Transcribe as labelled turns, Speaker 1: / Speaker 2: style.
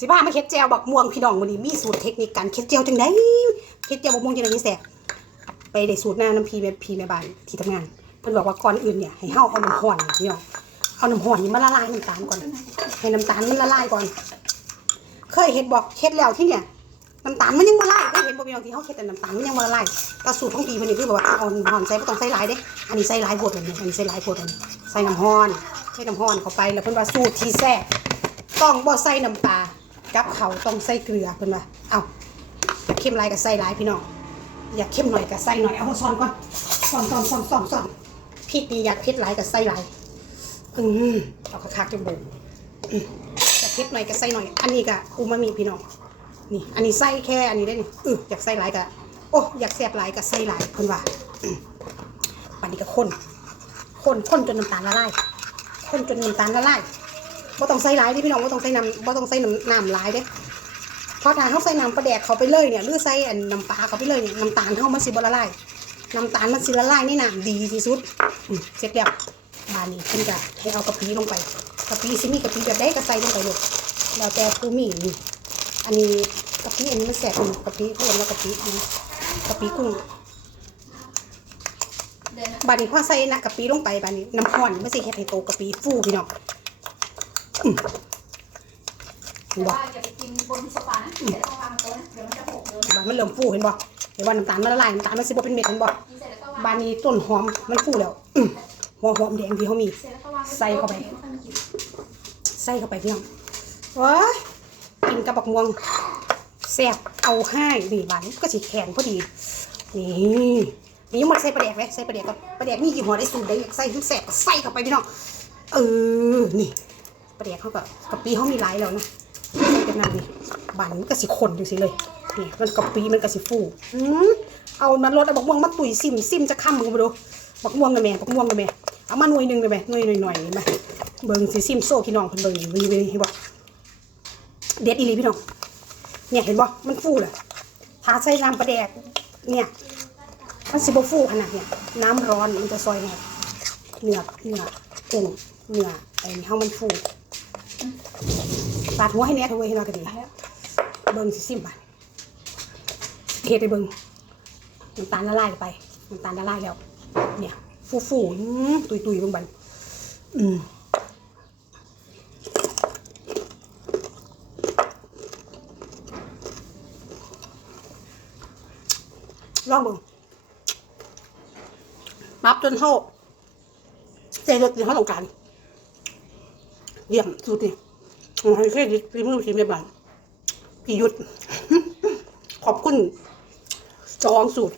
Speaker 1: สิบ้ามาเค็ดแจวบักม่วงพี่น้องวันนี้มีสูตรเทคนิคการเค็ดแจวจังไดเค็ดแจวบักม่วงจังไดนี่แซ่บไปได้สูตรหน้าน้ำพีแม่พีแม่บ้านที่ทำงานเพิ่นบอกว่าก่อนอื่นเนี่ยให้เฮาเอาน้ำห้อนนี่พี่น้องเอาน้ำห้อนนี่มาละลายน้ำตาลก่อน ให้น้ำตาลมันละลายก่อน เคยเห็นบอกเค็ดแล้วที่เนี่ยน้ำตาลมันยังมาละลายเคยเห็นบอกพี่น้องที่เฮาเค็ดแต่น้ำตาลมันยังมาละลายแต่สูตรของพีเพิ่นนี่คือแบบว่าเอาน้ำห้อนใส่บ่ต้องใส่หลายเด้อันนี้ใส่หลายโพดอันนี้อันนี้ใส่หลายโพดอันนี้ใส่น้ำห้อนใส่น้ำห้อนเข้าไปแล้วเพิ่นว่าสูตรที่แซ่บ ต้องบ่ใส่น้ำปลากับเขาต้องใส่เกลือเพิ่นว่าเอาอยากเข้มหลายก็ใส่หลายพี่น้องอยากเข้มหน่อยก็ใส่หน่อยเอามาซ่อนก่อนซ่อนซ่อนซ่อนซ่อนซ่อนพริกดีอยากเผ็ดหลายก็ใส่หลายอืมเอาคักๆจังเบิ่งอยากเผ็ดหน่อยก็ใส่หน่อย อันนี้ก็อูมามิพี่น้องนี่ อันนี้ใส่แค่อันนี้ได้นี่เอออยากใส่หลายก็โอ้อยากแซ่บหลายก็ใส่หลายเพิ่นว่าปันนี้ก็คนคนคนจนน้ำตาลละลายคนจนน้ำตาลละลาย บ่ต้องใส่หลายดิพี่น้องบ่ต้องใส่น้ำบ่ต้องใส่น้ำน้ำหลายเด้เพราะถ้าเฮาใส่น้ำปลาแดกเขาไปเลยเนี่ยหรือใส่อันน้ำปลาเขาไปเลยเนี่ยน้ำตาลเฮามันสิบละลายน้ำตาลมันสิละลายในน้ำดีที่สุดเสร็จแล้วบานนี้เพิ่นก็ให้เอากะปิลงไปกะปิสิมีกะปิแบบใดก็ใส่ลงไปเลยแล้วแต่ผู้มีนี่อันนี้กะปิอันนี้มันแซ่บกะปิเพิ่นว่ากะปินี่กะปิกุ้งบานนี้พอใส่นะกะปิลงไปบานนี้น้ำร้อนมันสิเฮ็ดให้โตกะปิฟูพี่น้อง
Speaker 2: แต่ว่าอย่าไปกินบนโซฟานะเดี๋ยวต้องวางโต๊ะนะเดี๋ยวมันจะหกเดี๋ยว
Speaker 1: บานมันเริ่มฟูเห็นบ่เดี๋ยวว่าน้ำตาลมันละลายน้ำตาลมันสิบ่เป็นเม็ดเห็นบ่
Speaker 2: กินเสร็จแล้วก็วาง
Speaker 1: บานนี้ต้นหอมมันฟูแล้วอื้อหัวหอมแดงที่เขามี
Speaker 2: เสร็จแล้วก็วาง
Speaker 1: ใส่เข้าไป
Speaker 2: ดี๋ยวมันค่อยมากิน
Speaker 1: ใส่เข้าไปพี่น้องว้ายกินกับบักม่วงแซ่บเอาให้นี่บานนี้ก็สิแข็งพอดี นี่นี่ยังมาใส่ปลาแดกเลยใส่ปลาแดกก่อนปลาแดกมีกี่หัวได้สูตรได้อยากใส่ทั้งแซ่บก็ใส่เข้าไปพี่น้อง เออ นี่ ปลาแดกเขาก็กะปิเขามีหลายแล้วนะใส่กันนั่นนี่บานนี้มันก็สิคนอยู่สิเลยนี่มันกะปิมันก็สิฟูอืมเอามันรสเอาบักม่วงมาตุ๋ยซิมซิมจะค้ำมึงมาดูบักม่วงนแม่บักม่วงนแม่เอามาหน่วยหนึ่งเลยแม่หน่วยหน่อยๆเห็นไหมเบิ่งสิซิมโซ่พี่น้องเพิ่นเบิ่งอยู่วีวีเห็นบ่เด็ดอีหลีพี่น้องเนี่ยเห็นบ่มันฟูเลยถ้าใส่น้ำปลาแดกเนี่ยมันสิบฟูขนาดเนี่ยน้ำร้อนมันจะซอยไงเนื้อเนื้อกุ้งเนื้อไอ้นี่เฮามันฟู ปาดหัวให้แน่ทวยให้เราก็ดีเบิ่งสิซิมบาดเทไปเบิ่งน้ำตาลละลายไปน้ำตาลละลายแล้ว เนี่ย ฟูฟูๆตุยตุยๆเบิ่งบันอืมลองเบิ่งปรับจนเท่าใจรถที่เขาต้องการเยี่ยมสุดนี่ ให้เครดิตพี่มือพี่แม่บ้านพี่ยุทธขอบคุณจองสูตร